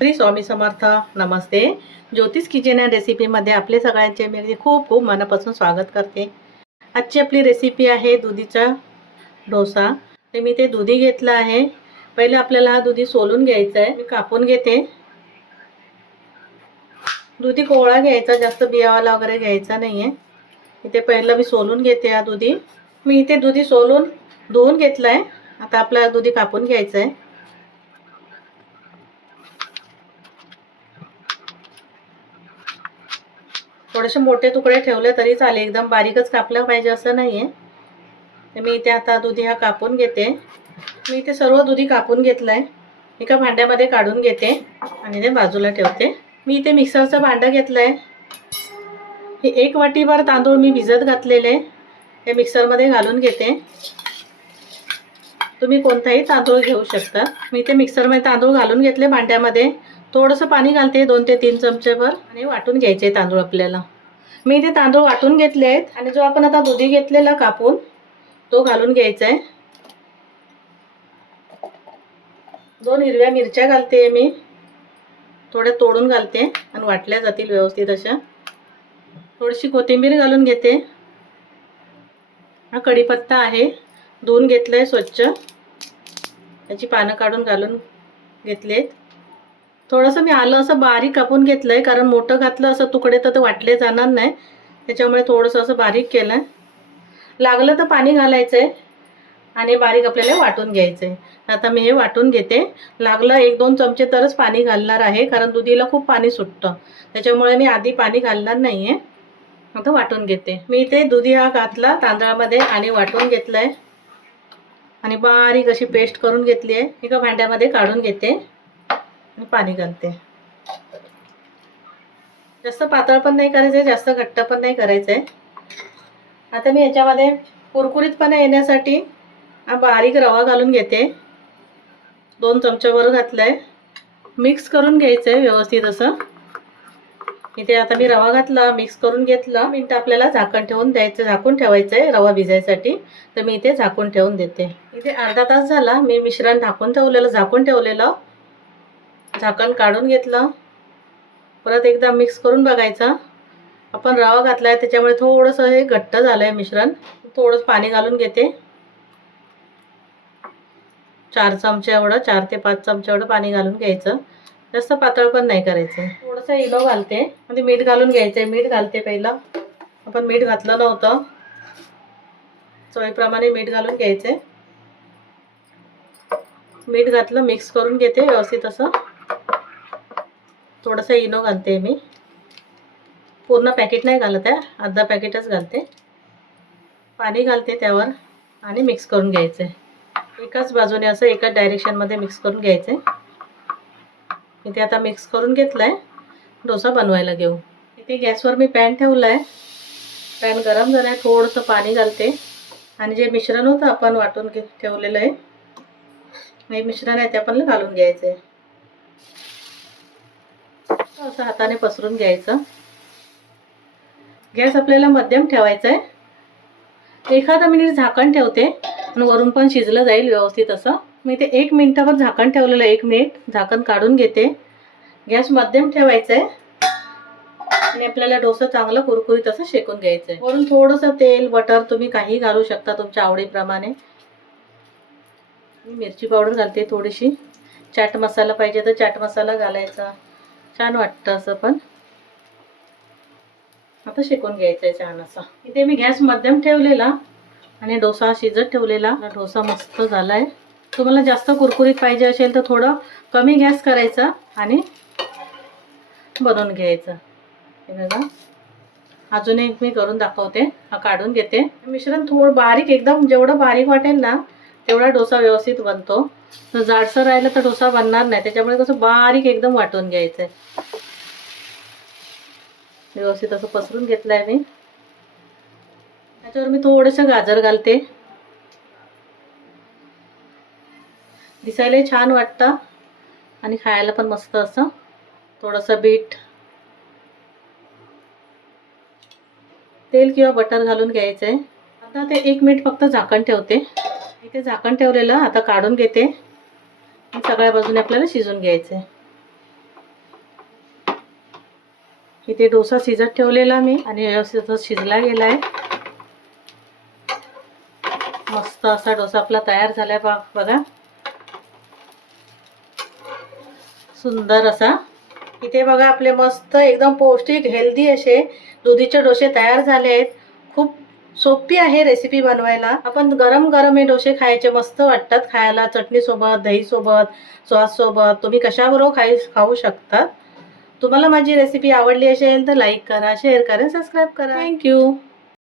श्री स्वामी समर्थ नमस्ते. ज्योतिष किचन या रेसिपीमध्ये आपले सगळ्यांचे मी खूप खूप मनापासून स्वागत करते. आजची आपली रेसिपी आहे दुधीचा डोसा. ते मी ते दुधी घेतलं आहे. पहिले आपल्याला हा दुधी सोलून घ्यायचं आहे मी कापून घेते. दुधी कोवळा घ्यायचा जास्त बियावाला वगैरे घ्यायचा नाही आहे इथे पहिलं मी सोलून घेते हा दुधी. मी इथे दुधी सोलून धुवून घेतलं आहे आता आपल्याला दुधी कापून घ्यायचं आहे थोडेसे मोठे तुकडे ठेवले तरी चालेल. एकदम बारीकच कापलं पाहिजे असं नाही आहे तर मी इथे आता दुधी हा कापून घेते. मी इथे सर्व दुधी कापून घेतलं आहे एका भांड्यामध्ये काढून घेते आणि ते बाजूला ठेवते. मी इथे मिक्सरचं भांडं घेतलं आहे हे एक वाटीभर तांदूळ मी भिजत घातलेले. हे मिक्सरमध्ये घालून घेते. तुम्ही कोणताही तांदूळ घेऊ शकता. मी ते मिक्सरमध्ये तांदूळ घालून घेतले भांड्यामध्ये. थोडंसं पाणी घालते दोन ते तीन चमचेभर आणि वाटून घ्यायचे तांदूळ आपल्याला. मी ते तांदूळ वाटून घेतले आहेत आणि जो आपण आता दुधी घेतलेला कापून तो घालून घ्यायचा आहे. दोन हिरव्या मिरच्या घालते मी. थोड्या तोडून घालते आणि वाटल्या जातील व्यवस्थित अशा. थोडीशी कोथिंबीर घालून घेते. हा कढीपत्ता आहे धुवून घेतलं आहे स्वच्छ. त्याची पानं काढून घालून घेतलेत. थोडंसं मी आलं असं बारीक कापून घेतलं आहे कारण मोठं घातलं असं तुकडे तर ते वाटले जाणार नाही. त्याच्यामुळे थोडंसं असं बारीक केलं आहे लागलं तर पाणी घालायचं आहे आणि बारीक आपल्याला वाटून घ्यायचं आहे आता मी हे वाटून घेते. लागलं एक दोन चमचे तरच पाणी घालणार आहे कारण दुधीला खूप पाणी सुटतं. त्याच्यामुळे मी आधी पाणी घालणार नाही आहे आता वाटून घेते. मी इथे दुधी हा घातला तांदळामध्ये आणि वाटून घेतलं आहे आणि बारीक अशी पेस्ट करून घेतली आहे. एका भांड्यामध्ये काढून घेते. पाणी घालते. जास्त पातळ पण नाही करायचं आहे जास्त घट्ट पण नाही करायचं आहे आता मी याच्यामध्ये कुरकुरीतपणा येण्यासाठी बारीक रवा घालून घेते. दोन चमच्यावर घातलं आहे मिक्स करून घ्यायचं आहे व्यवस्थित असं. इथे आता मी रवा घातला मिक्स करून घेतला. मिनटं आपल्याला झाकण ठेवून द्यायचं झाकून ठेवायचं आहे रवा भिजायसाठी. तर मी इथे झाकून ठेवून देते. इथे अर्धा तास झाला. मी मिश्रण ढाकून ठेवलेलं झाकून ठेवलेलं. झाकण काढून घेतलं. परत एकदा मिक्स करून बघायचं. आपण रवा घातला आहे त्याच्यामुळे थोडंसं हे घट्ट झालं आहे मिश्रण. थोडंसं पाणी घालून घेते. चार चमचे एवढं चार ते पाच चमचे एवढं पाणी घालून घ्यायचं. जास्त पातळ पण नाही करायचं. थोडंसं इनो घालते. म्हणजे मीठ घालून घ्यायचं मीठ घालते पहिलं. आपण मीठ घातलं नव्हतं. चवीप्रमाणे मीठ घालून घ्यायचे मीठ घातलं मिक्स करून घेते व्यवस्थित असं. थोडंसं इनो घालते मी. पूर्ण पॅकेट नाही घालत आहे अर्धा पॅकेटच घालते. पाणी घालते त्यावर आणि मिक्स करून घ्यायचं. एकाच बाजूने असं एकाच डायरेक्शनमध्ये मिक्स करून घ्यायचं. इथे आता मिक्स करून घेतलं आहे डोसा बनवायला घेऊ. इथे गॅसवर मी पॅन ठेवला आहे पॅन गरम झालं आहे थोडंसं पाणी घालते. आणि जे मिश्रण होतं आपण वाटून घे ठेवलेलं आहे हे मिश्रण आहे ते आपण घालून घ्यायचं. आहे असं हाताने पसरून घ्यायचं. गॅस आपल्याला मध्यम ठेवायचा आहे एखादा मिनिट झाकण ठेवते आणि वरून पण शिजलं जाईल व्यवस्थित असं. मी ते एक मिनटावर झाकण ठेवलेलं एक मिनिट. झाकण काढून घेते. गॅस मध्यम ठेवायचं आहे आणि आपल्याला डोसा चांगलं कुरकुरीत असं शेकून घ्यायचं आहे वरून थोडंसं तेल बटर तुम्ही काही घालू शकता तुमच्या आवडीप्रमाणे. मी मिरची पावडर घालते थोडीशी. चाट मसाला पाहिजे तर चाट मसाला घालायचा. छान वाटतं असं पण. आता शेकून घ्यायचं आहे छान असा. इथे मी गॅस मध्यम ठेवलेला आणि डोसा शिजत ठेवलेला. डोसा मस्त झाला आहे तुम्हाला जास्त कुरकुरीत पाहिजे असेल तर थोडं कमी गॅस करायचा आणि बनवून घ्यायचं. हे बघा. अजून एक मी करून दाखवते. हा काढून घेते. मिश्रण थोडं बारीक एकदम जेवढं बारीक वाटेल ना तेवढा डोसा व्यवस्थित बनतो. जाडसर राहिलं तर डोसा बनणार नाही. त्याच्यामुळे कसं बारीक एकदम वाटून घ्यायचं आहे व्यवस्थित असं पसरून घेतलं आहे मी. त्याच्यावर मी थोडंसं गाजर घालते. दिसायलाही छान वाटतं. आणि खायला पण मस्त असं. थोडंसं बीट. तेल किंवा बटर घालून घ्यायचं आहे आता ते एक मिनिट फक्त झाकण ठेवते. इथे झाकण ठेवलेलं आता काढून घेते. सगळ्या बाजूने आपल्याला शिजून घ्यायचं आहे इथे डोसा शिजत ठेवलेला मी आणि व्यवस्थित शिजला गेला आहे मस्त असा डोसा आपला तयार झालाय बा बघा. सुंदर असा. इथे बघा आपले मस्त एकदम पौष्टिक हेल्दी असे दुधीचे डोसे तयार झाले आहेत खूप सोपी आहे रेसिपी बनवायला. आपण गरम गरम हे डोसे खायचे मस्त वाटतात खायला. चटणीसोबत दहीसोबत सॉससोबत तुम्ही कशाबरोबर खाई खाऊ शकता. तुम्हाला माझी रेसिपी आवडली असेल तर लाईक करा शेअर करा सबस्क्राईब करा. थँक्यू